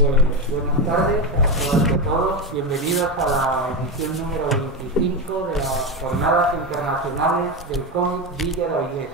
Pues buenas tardes a todas y a todos. Bienvenidos a la edición número 25 de las Jornadas Internacionales del Cómic Villa de Avilés.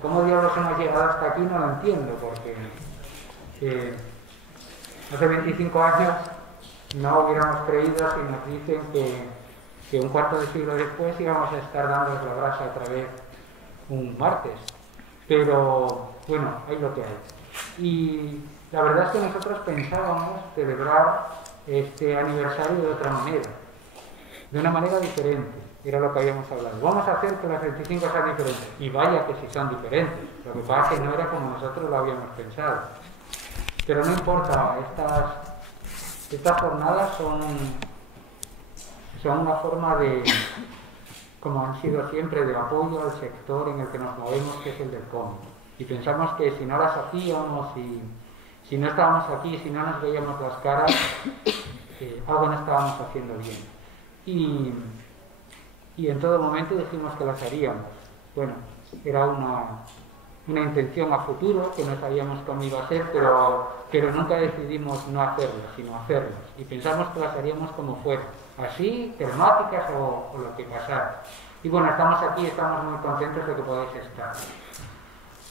¿Cómo diablos hemos llegado hasta aquí? No lo entiendo, porque hace 25 años no hubiéramos creído si nos dicen que un cuarto de siglo después íbamos a estar dando la brasa otra vez un martes. Pero bueno, es lo que hay. Y la verdad es que nosotros pensábamos celebrar este aniversario de otra manera, de una manera diferente, era lo que habíamos hablado. Vamos a hacer que las 25 sean diferentes, y vaya que sí son diferentes, lo que pasa es que no era como nosotros lo habíamos pensado. Pero no importa, estas jornadas son una forma de, como han sido siempre, de apoyo al sector en el que nos movemos, que es el del cómic. Y pensamos que si no las hacíamos, si no estábamos aquí, si no nos veíamos las caras, algo no estábamos haciendo bien. Y en todo momento dijimos que las haríamos. Bueno, era una intención a futuro, que no sabíamos cómo iba a ser, pero nunca decidimos no hacerlas, sino hacerlas. Y pensamos que las haríamos como fuera, así, temáticas o lo que pasara. Y bueno, estamos aquí, estamos muy contentos de que podáis estar.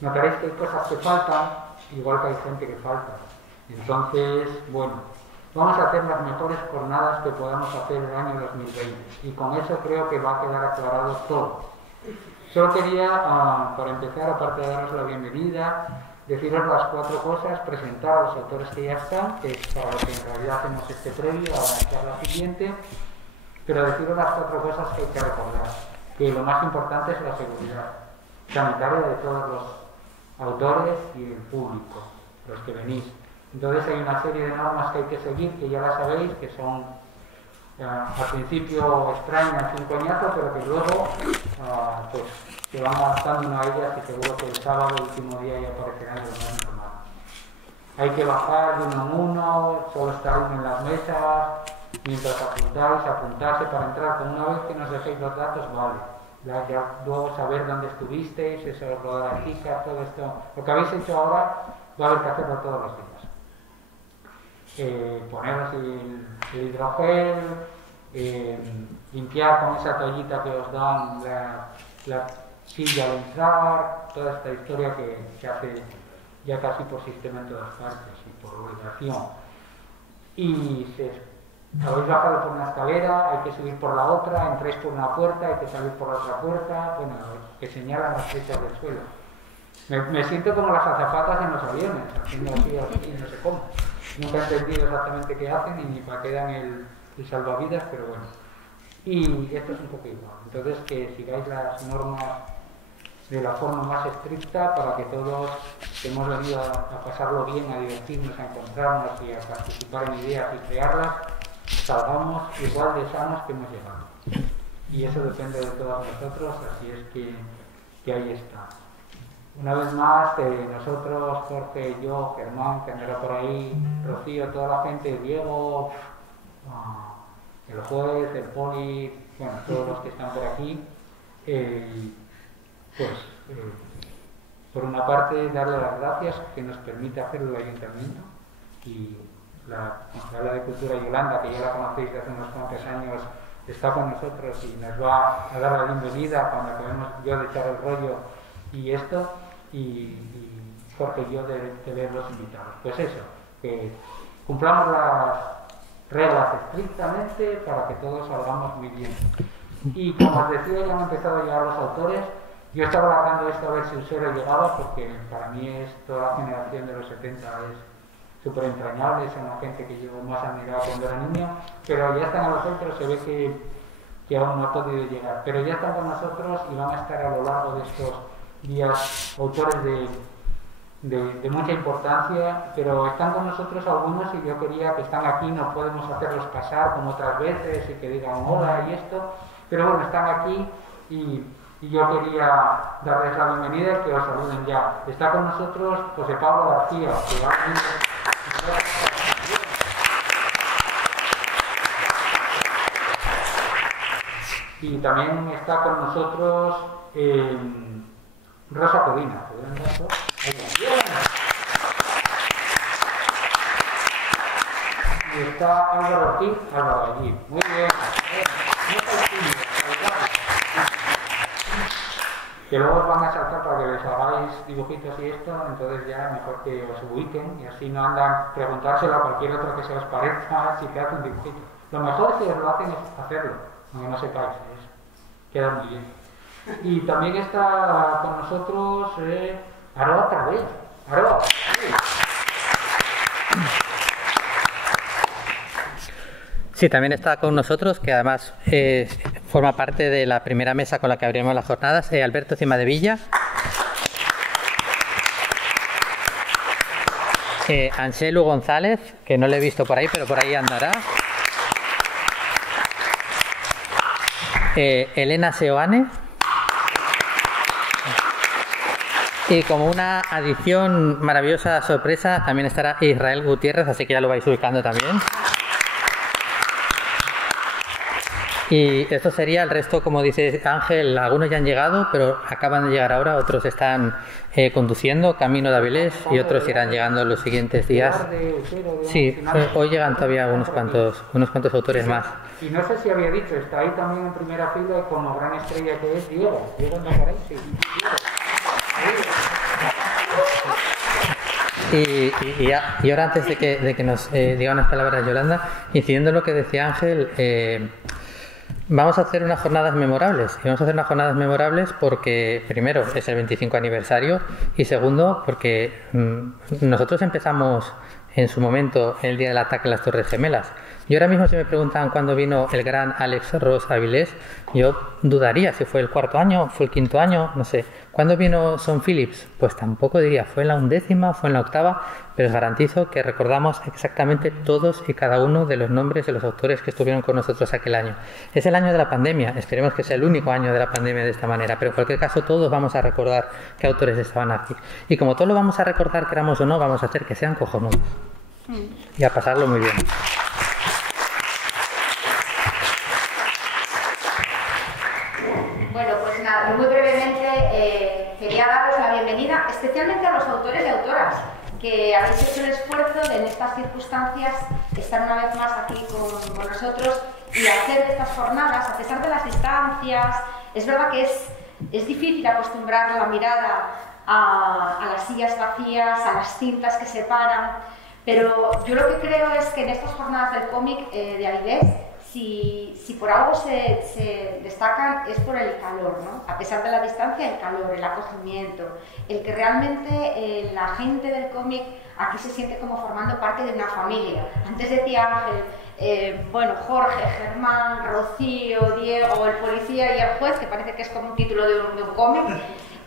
Notaréis que hay cosas que faltan, igual que hay gente que falta. Entonces, bueno, vamos a hacer las mejores jornadas que podamos hacer el año 2020. Y con eso creo que va a quedar aclarado todo. Solo quería, para empezar, aparte de daros la bienvenida, deciros las 4 cosas, presentar a los autores que ya están, que es para lo que en realidad hacemos este previo, a la charla siguiente, pero deciros las 4 cosas que hay que recordar, que lo más importante es la seguridad sanitaria de todos los autores y el público, los que venís. Entonces hay una serie de normas que hay que seguir, que ya las sabéis, que son al principio extrañas, un coñazo, pero que luego pues se van adaptando una a ellas y seguro que el sábado, el último día, ya aparecerán de lo más normal. Hay que bajar de uno en uno, solo estar uno en las mesas, mientras apuntarse para entrar, con una vez que nos dejéis los datos, vale. Ya luego saber dónde estuvisteis, eso, rodar las chicas, todo esto. Lo que habéis hecho ahora va a haber que hacerlo todos los días. Poneros el hidrogel, limpiar con esa toallita que os dan la silla al entrar, toda esta historia que se hace ya casi por sistema en todas partes y por obligación. Y habéis bajado por una escalera, hay que subir por la otra, entráis por una puerta, hay que salir por la otra puerta, bueno, que señalan las flechas del suelo. Me siento como las azafatas en los aviones, haciendo así, no sé cómo. Nunca he entendido exactamente qué hacen ni para qué dan el salvavidas, pero bueno. Y esto es un poco igual. Entonces, que sigáis las normas de la forma más estricta para que todos hemos venido a pasarlo bien, a divertirnos, a encontrarnos y a participar en ideas y crearlas, salgamos igual de sanos que hemos llegado. Y eso depende de todos nosotros, así es que ahí está. Una vez más, nosotros, Jorge, yo, Germán, que andará por ahí, Rocío, toda la gente, Diego, el juez, el poli, bueno, todos los que están por aquí, por una parte, darle las gracias que nos permite hacerlo el ayuntamiento y la concejala de Cultura Yolanda, que ya la conocéis de hace unos cuantos años, está con nosotros y nos va a dar la bienvenida cuando acabemos yo de echar el rollo y esto, y Jorge y yo de ver los invitados. Pues eso, que cumplamos las reglas estrictamente para que todos salgamos muy bien. Y como os decía, ya han empezado a llegar los autores. Yo estaba alargando esto a ver si el suelo llegaba, porque para mí es toda la generación de los 70 es súper entrañable, son la gente que yo más admiraba cuando era niño, pero ya están a los otros, se ve que aún no ha podido llegar, pero ya están con nosotros y van a estar a lo largo de estos días autores de mucha importancia, pero están con nosotros algunos y yo quería que están aquí, no podemos hacerlos pasar como otras veces y que digan hola y esto, pero bueno, están aquí y yo quería darles la bienvenida y que os saluden ya. Está con nosotros José Pablo García, que va a venir. Y también está con nosotros Rosa Codina. está Álvaro Ortiz, Álvaro allí. Muy bien. Que luego os van a saltar para que les hagáis dibujitos y esto, entonces ya mejor que os ubiquen y así no andan preguntárselo a cualquier otro que se os parezca si te hace un dibujito. Lo mejor si os lo hacen es hacerlo, aunque no sepáis, queda muy bien. Y también está con nosotros Aroa otra vez. Aroa. Sí, también está con nosotros, que además forma parte de la primera mesa con la que abrimos las jornadas, Alberto Cimadevilla. Anxelu González, que no le he visto por ahí, pero por ahí andará. Elena Seoane. Y como una adición maravillosa sorpresa, también estará Israel Gutiérrez, así que ya lo vais ubicando también. Y esto sería el resto, como dice Ángel, algunos ya han llegado, pero acaban de llegar ahora, otros están conduciendo camino de Avilés y otros irán llegando en los siguientes días. Sí, hoy llegan todavía unos cuantos autores más. Y no sé si había dicho, está ahí también en primera fila como gran estrella que es Diego. Diego Nazaret, sí. Y ahora antes de que nos diga unas palabras Yolanda, incidiendo en lo que decía Ángel, vamos a hacer unas jornadas memorables. Y vamos a hacer unas jornadas memorables porque, primero, es el 25 aniversario y segundo, porque nosotros empezamos en su momento el día del ataque a las Torres Gemelas. Y ahora mismo si me preguntan cuándo vino el gran Alex Ross a Avilés, yo dudaría si fue el 4º año, fue el 5º año, no sé. ¿Cuándo vino Son Phillips? Pues tampoco diría, fue en la 11ª, fue en la 8ª, pero os garantizo que recordamos exactamente todos y cada uno de los nombres de los autores que estuvieron con nosotros aquel año. Es el año de la pandemia, esperemos que sea el único año de la pandemia de esta manera, pero en cualquier caso todos vamos a recordar qué autores estaban aquí. Y como todos lo vamos a recordar, queramos o no, vamos a hacer que sean cojonudos. Y a pasarlo muy bien. Bueno, pues nada, muy brevemente quería daros la bienvenida, especialmente a los autores y autoras que habéis hecho el esfuerzo de en estas circunstancias estar una vez más aquí con nosotros y hacer estas jornadas, a pesar de las distancias. Es verdad que es difícil acostumbrar la mirada a las sillas vacías, a las cintas que separan, pero yo lo que creo es que en estas jornadas del cómic de Avilés, si por algo se destacan es por el calor, ¿no? A pesar de la distancia, el calor, el acogimiento, el que realmente la gente del cómic aquí se siente como formando parte de una familia. Antes decía Ángel, bueno, Jorge, Germán, Rocío, Diego, el policía y el juez, que parece que es como un título de un cómic,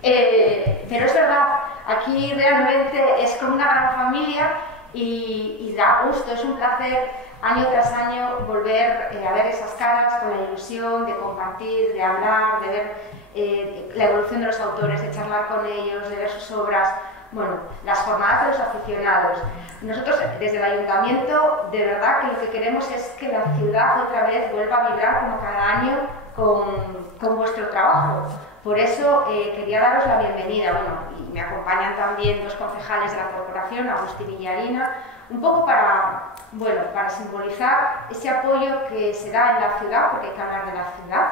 pero es verdad, aquí realmente es como una gran familia y da gusto, es un placer año tras año volver a ver esas caras con la ilusión de compartir, de hablar, de ver la evolución de los autores, de charlar con ellos, de ver sus obras. Bueno, las jornadas de los aficionados. Nosotros desde el ayuntamiento de verdad que lo que queremos es que la ciudad otra vez vuelva a vibrar como cada año con vuestro trabajo. Por eso quería daros la bienvenida. Bueno, y me acompañan también 2 concejales de la corporación, Agustín y Yarina, un poco para simbolizar ese apoyo que se da en la ciudad, porque hay que hablar de la ciudad,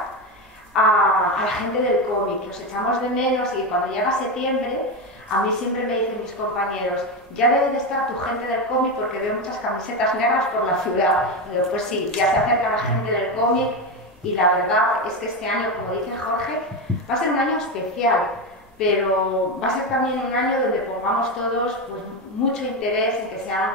a la gente del cómic, que os echamos de menos y que cuando llega septiembre, a mí siempre me dicen mis compañeros, ya debe de estar tu gente del cómic porque veo muchas camisetas negras por la ciudad. Y digo, pues sí, ya se acerca la gente del cómic y la verdad es que este año, como dice Jorge, va a ser un año especial, pero va a ser también un año donde pongamos todos pues, mucho interés en que sean,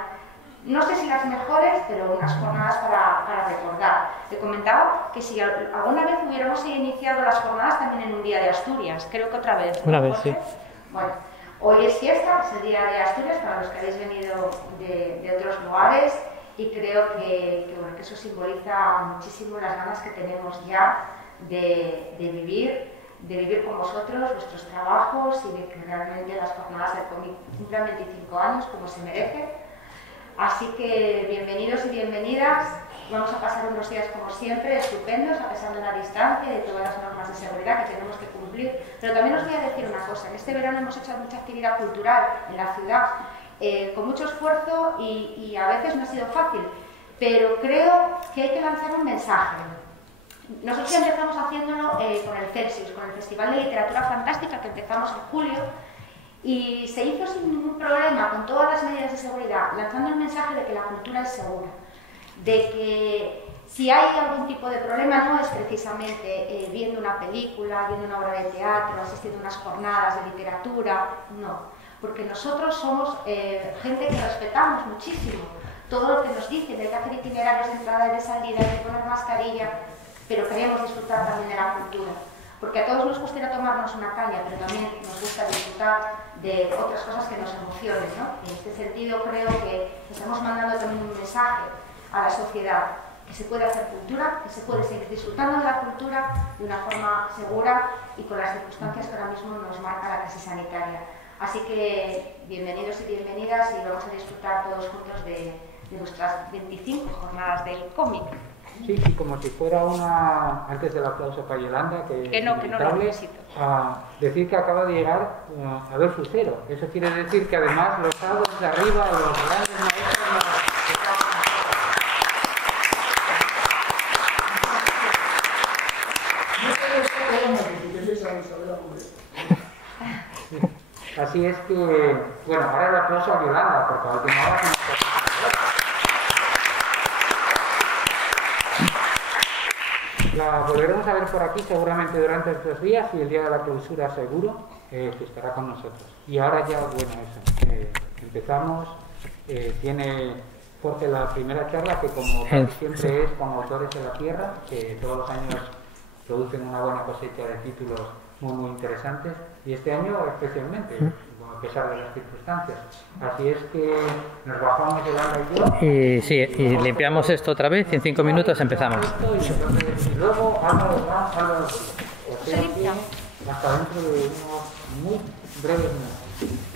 no sé si las mejores, pero unas jornadas para recordar. Te comentaba que si alguna vez hubiéramos iniciado las jornadas también en un día de Asturias, creo que otra vez. Una vez, sí. Bueno, hoy es fiesta, es el día de Asturias para los que habéis venido de otros lugares y creo que eso simboliza muchísimo las ganas que tenemos ya de vivir con vosotros vuestros trabajos y de que realmente las jornadas del cómic cumplan 25 años como se merece. Así que bienvenidos y bienvenidas. Vamos a pasar unos días como siempre, estupendos, a pesar de la distancia y de todas las normas de seguridad que tenemos que cumplir. Pero también os voy a decir una cosa, en este verano hemos hecho mucha actividad cultural en la ciudad, con mucho esfuerzo y a veces no ha sido fácil. pero creo que hay que lanzar un mensaje. Nosotros ya empezamos haciéndolo con el Celsius, con el Festival de Literatura Fantástica, que empezamos en julio, y se hizo sin ningún problema, con todas las medidas de seguridad, lanzando el mensaje de que la cultura es segura, de que si hay algún tipo de problema no es precisamente viendo una película, viendo una obra de teatro, asistiendo a unas jornadas de literatura, no, porque nosotros somos gente que respetamos muchísimo todo lo que nos dicen, hay que hacer itinerarios de entrada y de salida, hay que poner mascarilla, pero queremos disfrutar también de la cultura. Porque a todos nos gusta ir a tomarnos una caña, pero también nos gusta disfrutar de otras cosas que nos emocionen, ¿no? En este sentido creo que estamos mandando también un mensaje a la sociedad, que se puede hacer cultura, que se puede seguir disfrutando de la cultura de una forma segura y con las circunstancias que ahora mismo nos marca la crisis sanitaria. Así que bienvenidos y bienvenidas y vamos a disfrutar todos juntos de nuestras 25 jornadas del cómic. Sí, sí, como si fuera una, antes del aplauso para Yolanda, que no lo necesito. Decir que acaba de llegar a ver su cero. Eso quiere decir que además los sábados de arriba, los grandes maestros... Así es que, bueno, ahora el aplauso a Yolanda, porque a última hora... La volveremos a ver por aquí seguramente durante estos días y el día de la clausura seguro que estará con nosotros. Y ahora ya, bueno, eso, empezamos, tiene Jorge la primera charla que como siempre es con autores de la tierra, que todos los años producen una buena cosecha de títulos muy interesantes y este año especialmente, a pesar de las circunstancias. Así es que nos bajamos Yolanda y yo. Y sí, y limpiamos esto otra vez y en 5 minutos empezamos. Y luego Álvaro va, Álvaro, hasta dentro de unos muy breves minutos.